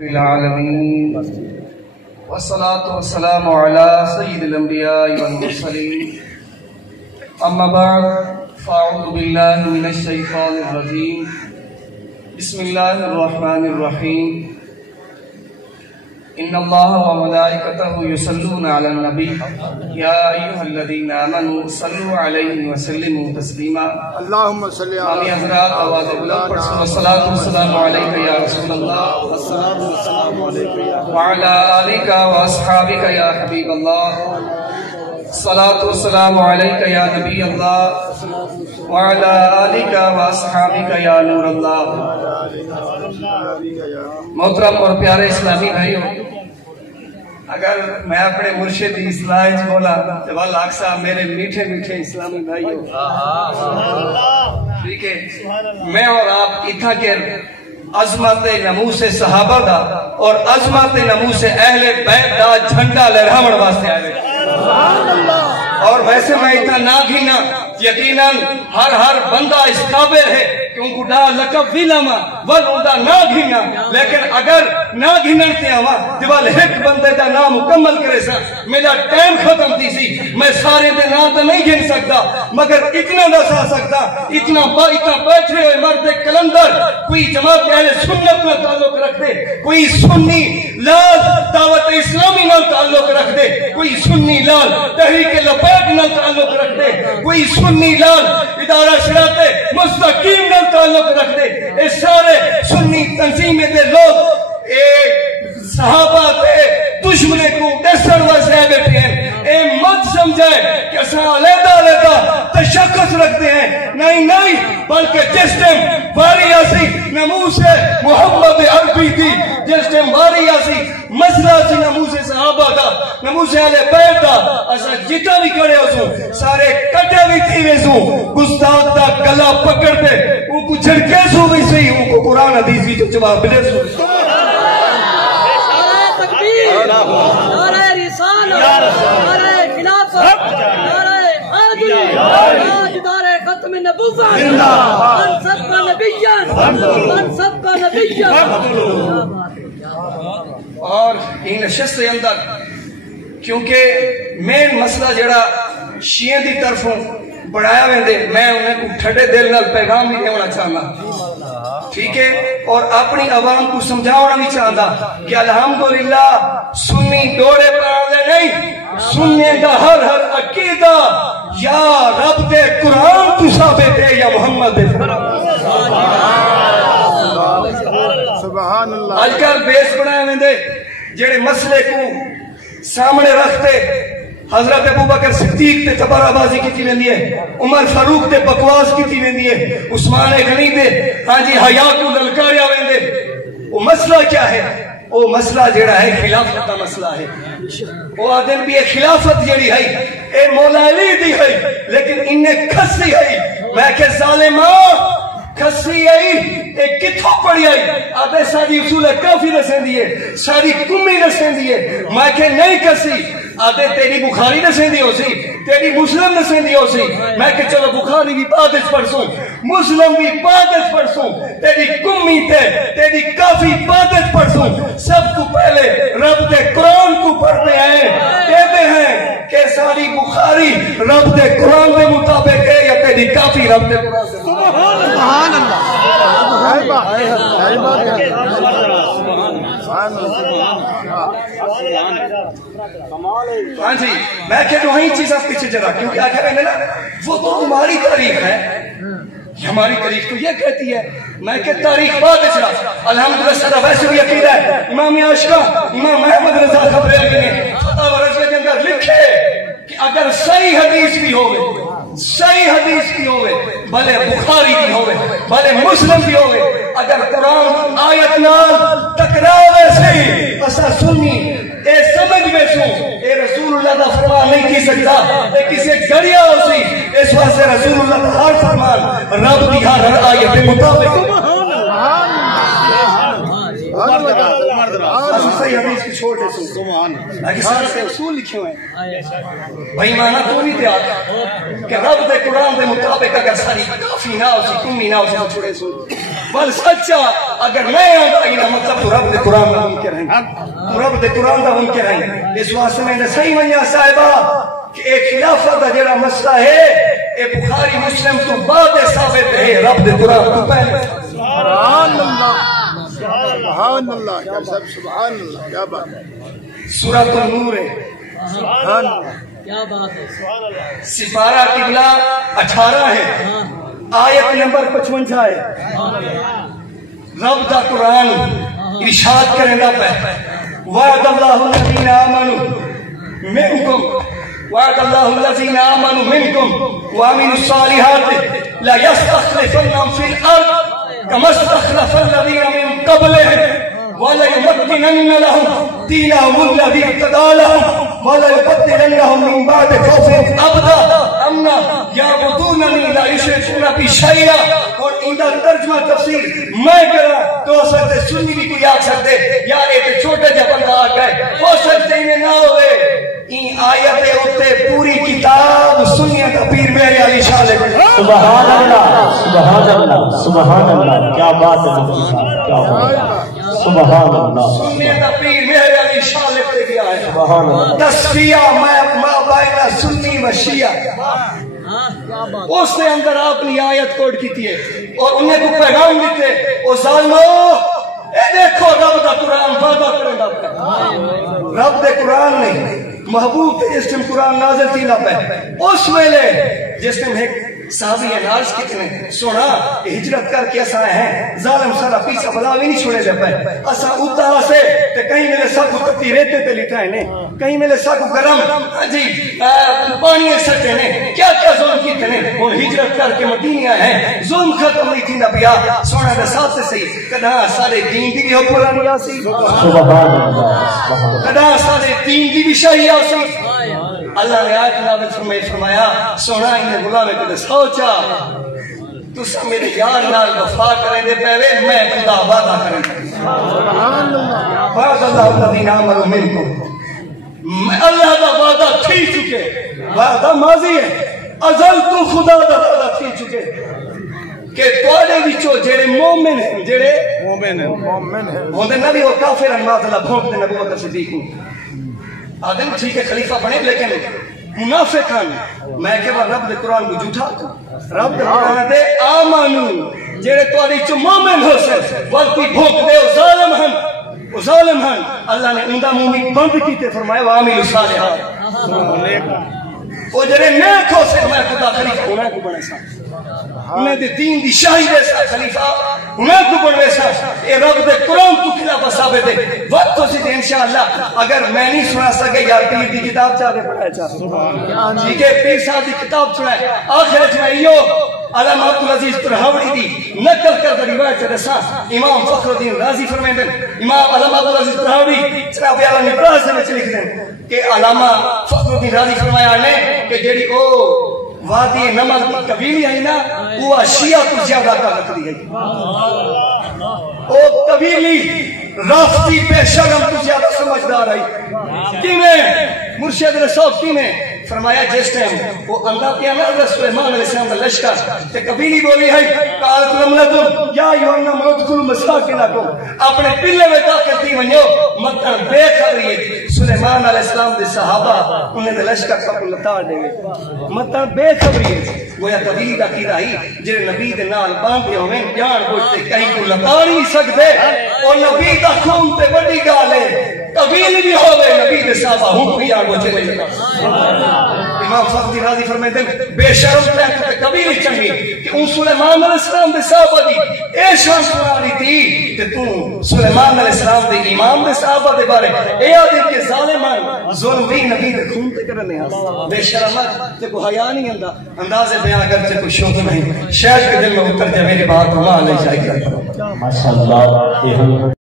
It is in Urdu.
العالمين والصلاة والسلام على سيد الأنبياء والمرسلين أما بعد فأعوذ بالله من الشيطان الرجيم بسم الله الرحمن الرحيم إن الله وملائكته يصلون على النبي يا أيها الذين آمنوا صلوا عليه وسلموا تسليما اللهم صل مامی حضرات آواز بلند پڑھ سو الصلاۃ والسلام علیک یا رسول اللہ وعلی آلک واصحابک یا حبیب اللہ الصلاۃ والسلام علیک یا نبی اللہ وعلی آلک واصحابک یا نور اللہ۔ محترم اور پیارے اسلامی بھائیوں، اگر میں اپنے مرشد اصلاح بولا تو واللہ اکثر میرے میٹھے میٹھے اسلامی بھائیوں، ٹھیک ہے، میں اور آپ اتھا کے عظمت نموس صحابہ دا اور عظمت نموس اہل بیت دا جھنڈا لہراون واسطے آئے اور ویسے میں اتنا نہ گھینا، یقیناً ہر بندہ اس قابل ہے کہ ان کو ڈا لقب بھی لاما ول ان دا نہ گھینا، لیکن اگر نہ گھینتے ہوا دیوال ایک بندے دا نام مکمل کرے سا میرا ٹائم ختم تھی سی، میں سارے دے نام تو نہیں گھن سکتا مگر اتنا نہ سا سکتا، اتنا بیٹھے ہوئے مرد کلندر کوئی جماعت اہل سنت میں تعلق رکھ دے، کوئی سنی لال دعوت اسلامی نال تعلق رکھ دے، کوئی سنی لال تحریک لبیک نال تعلق رکھ دے، کوئی سنی لال ادارہ صراط مستقیم نال تعلق رکھ دے، اے سارے سنی تنظیمیں دے لوگ اے صحابہ تے دشمنے کو ڈسر واسے بیٹھے ہیں۔ اے مت سمجھائے کہ اساں علیحدہ تشخص رکھتے ہیں، نہیں بلکہ جس ٹائم واری آسی نموس محمد عربی تھی، جس ٹائم واری آسی مسئلہ سی نموس صحابہ دا، نموس اہل بیت دا، اساں جتا بھی کھڑے ہو سوں سارے کٹے بھی تھی وے سوں، گستاخ دا گلا پکڑ دے ان کو جھڑکے سو بھی صحیح، ان کو قرآن حدیث بھی جو جواب ملے سو۔ نعرہ رسالت، نعرہ خلافت، نعرہ حیدری، تاجدار ختم نبوت، من سب کا نبیًا، من سب کا نبیًا۔ اور ان نشست اندر کیونکہ مین مسئلہ جڑا شیعہ دی طرفوں بڑھایا ویندے، میں انہیں کو ٹھڑے دل نال پیغام بھی دینا چاہنا، ٹھیک ہے، اور اپنی عوام کو سمجھاؤنا بھی چاہتا کہ الحمدللہ سنی دوڑے پر آدھے نہیں، سننے دا ہر عقیدہ یا رب دے قرآن تو ثابت ہے یا محمد دے سبحان اللہ۔ آج کل بیس بنائے ویندے جڑے مسئلے کو سامنے رکھتے، حضرت ابوبکر صدیق تے تبارہ بازی کی تھی ویندی ہے، عمر فاروق تے بکواس کی تھی ویندی ہے، عثمان غنی تے ہاں جی حیا کو للکاریا ویندے۔ وہ مسئلہ کیا ہے؟ وہ مسئلہ جڑا ہے خلافت کا مسئلہ ہے۔ وہ آدم بھی خلافت جڑی ہے اے مولا علی دی ہے، لیکن انہیں کھسی ہے، میں کہ ظالمان کھسی آئی اے کتھوں پڑی آئی، آدھے ساری اصول کافی رسیں دیئے، ساری کمی رسیں دیئے، میں کہ نہیں کھسی، آدھے تیری بخاری نسیں دی ہو سی، تیری مسلم نسیں دی ہو سی، میں کہ چلو بخاری بھی پادش پڑھسوں، مسلم بھی پادش پڑھسوں، تیری کمی تے تیری کافی پادش پڑھسوں، سب کو پہلے رب دے قرآن کو پڑھتے ہیں، کہتے ہیں کہ ساری بخاری رب دے قرآن دے مطابق ہے یا تیری کافی رب دے قرآن دے مطابق ہے۔ سبحان اللہ۔ ہاں جی، میں کہتا ہوں یہ چیز آپ پیچھے جرا، کیونکہ آگے میں نے نا وہ تو تمہاری تاریخ ہے، ہماری تاریخ تو یہ کہتی ہے، میں کہ تاریخ بعد اچھا الحمدللہ سارا ویسے بھی عقیدہ ہے، امام عاشقہ امام محمد رضا خبریلوی نے فتح و رضویہ کے اندر لکھے کہ اگر صحیح حدیث بھی ہوئے، صحیح حدیث بھی ہوئے، بھلے بخاری بھی ہوئے، بھلے مسلم بھی ہوئے، اگر قرآن آیت نال ٹکراوے سے اسا سنی اے سمجھ میں سو اے رسول اللہ دا فرمان نہیں کی سکتا، اے کسی گڑیا ہو سی، اس واسطے رسول اللہ دا ہر فرمان رب دی ہر آیت کے مطابق صحیح حدیث کی چھوڑ دے سو، لیکن سارے سے اصول لکھے ہوئے ہیں، بھائی مانا تو نہیں دے آتا کہ رب دے قرآن دے مطابق اگر ساری کافی نہ ہو سی، کمی نہ ہو سی تو چھوڑے سو۔ بل سچا اگر میں آتا مطلب تو رب دے قرآن دا منکر ہیں، تو رب دے قرآن دا منکر ہیں۔ اس واسطے میں نے صحیح منیا صاحبہ کہ ایک خلافت دا جڑا مسئلہ ہے اے بخاری مسلم تو بعد ثابت ہے، رب دے قرآن تو پہلے۔ سبحان اللہ سبحان اللہ کیا صاحب سبحان اللہ کیا بات ہے۔ سورۃ النور ہے، سبحان اللہ کیا بات ہے، سپارہ قبلہ 18 ہے، آیت نمبر 55 ہے۔ رب دا قرآن ارشاد کریں دا پہ وعد اللہ الذین آمنوا منکم وعد اللہ الذین آمنوا منکم وعملوا الصالحات لا يستخلفنهم في الارض كما استخلف الذین من قبلهم وَلَيُمَكِّنَنَّ لَهُمْ دِينَهُمُ الَّذِي ارْتَضَىٰ لَهُمْ وَلَيُبَدِّلَنَّهُم مِّن بَعْدِ خَوْفِهِمْ أَمْنًا أَمْنًا يَعْبُدُونَنِي لَا يُشْرِكُونَ بِي شَيْئًا۔ اور ان کا ترجمہ تفسیر میں کرا تو ہو سکتے سنی بھی کوئی آ سکتے یار ایک چھوٹے جا بندہ آ گئے، ہو سکتے انہیں نہ ہوئے۔ این آیت ہوتے پوری کتاب سنیت پیر میرے علی شاہ لے سبحان اللہ سبحان اللہ سبحان اللہ، کیا بات ہے، کیا بات ہے، سبحان اللہ۔ سنیت پیر میرے علی شاہ لے گیا ہے، سبحان اللہ۔ تصفیہ میں ما بین سنی و شیعہ، اس نے اندر آپ نے آیت کوڈ کی تھی اور انہیں کو پیغام دیتے او ظالمو اے دیکھو رب دا قرآن وعدہ کریں دا پہ، رب دے قرآن نہیں محبوب تے جس ٹائم قرآن نازل تھی نہ پہ، اس ویلے جس ٹائم ایک صحابی انارس کتنے سونا ہجرت کر کے ایسا ہیں ظالم سارا پیچھا بلا بھی نہیں چھوڑے دے پہ ایسا اتہا سے تے کہیں ملے سب کو کتی ریتے تے لیتا ہے کہیں ملے سب کو گرم جی پانی سکتے ہیں کیا کیا ظلم کیتے ہیں اور ہجرت کر کے مدینہ ہیں ظلم ختم نہیں تھی نبیا سونا دے ساتھ سے صحیح کدھا سارے دین دی بھی حکمرانی آسی سبحان اللہ، کدھا سارے دین دی بھی شاہی آسی۔ اللہ نے آیت نازل فرمایا سونا انہیں غلام کدے سوچا تسا میرے یار نال وفا کریں دے پہلے میں خدا وعدہ کریں سبحان اللہ وعد اللہ الذین آمنوا منکم، اللہ دا وعدہ تھی چکے، وعدہ ماضی ہے، ازل تو خدا دا وعدہ تھی چکے کہ توڑے وچوں جڑے مومن ہیں جڑے مومن ہے ہوندے نبی اور کافر انماز اللہ بھونک دے نبی بکر صدیق ہوں آدم ٹھیک ہے خلیفہ بنے لیکن منافق ہیں میں کہ رب دے قرآن کو جھوٹا رب دے قرآن دے آمانو جڑے توڑی چو مومن ہو سے وقتی بھونک دے او ظالم ہیں اللہ نے اندہ مومن بند کیتے فرمائے وعامل صالحات او جڑے نیک ہو سے میں خدا خلیفہ انہیں کو بنے سا انہیں دے دین دی شاہی دے سا خلیفہ انہیں کو بنے سا اے رب دے قرآن کو خلاف ثابت ہے وقت ہو سی دے انشاءاللہ اگر میں نہیں سنا سکے یار پیر دی کتاب چاہتے پڑھائے چاہتے ٹھیک ہے پیر صاحب دی کتاب سنائے آخرت میں ایو علامہ عبدالعزیز ترہاوڑی دی نقل کر دی روایت سے رسا امام فخر الدین رازی فرمائیں دیں امام علامہ عبدالعزیز ترہاوڑی چرا بیالا نبراز سے میں چلک دیں کہ علامہ فخر الدین رازی فرمایا نے کہ جیڑی او وادی نمل کی قبیلی ہے نا وہ شیعہ کو زیادہ طاقت دی ہے او قبیلی رافتی بے شرم کو زیادہ سمجھدار ہے کی میں مرشد رسول کی میں فرمایا جس ٹائم وہ اللہ کے اندر سلیمان علیہ السلام کا لشکر تے قبیلی بولی ہے قالت نملتم یا ایھا مدخلوا مساکنکم اپنے پلے میں داخل تھی ونجو مطلب بے خبری ہے سلیمان علیہ السلام دے صحابہ انہیں دے لشکر کا لتا دے مطلب بے خبری ہے گویا قبیلی کا کی رہی جڑے نبی دے نال باندھے ہوئے جان بوجھتے کہیں کو لتا نہیں سکتے اور نبی دا خون تے بڑی گال ہے قبیل بھی ہوئے نبی دے صحابہ ہوں بھی آگو چلے امام فخری راضی فرمائے ہیں بے شرم پہتے تے کبھی نہیں چنگی کہ ان سلیمان علیہ السلام دے صحابہ دی اے شان سناری تھی کہ تو سلیمان علیہ السلام دے امام دے صحابہ دے بارے اے آدھے کہ ظالمان ظلم بھی نبی دے خون تے کرنے ہیں بے شرمت تے کو حیاء نہیں اندہ انداز بیان کر تے کوئی شوق نہیں شاید کے دل میں اتر جائے میری بات اللہ علیہ جائے گا ماشاءاللہ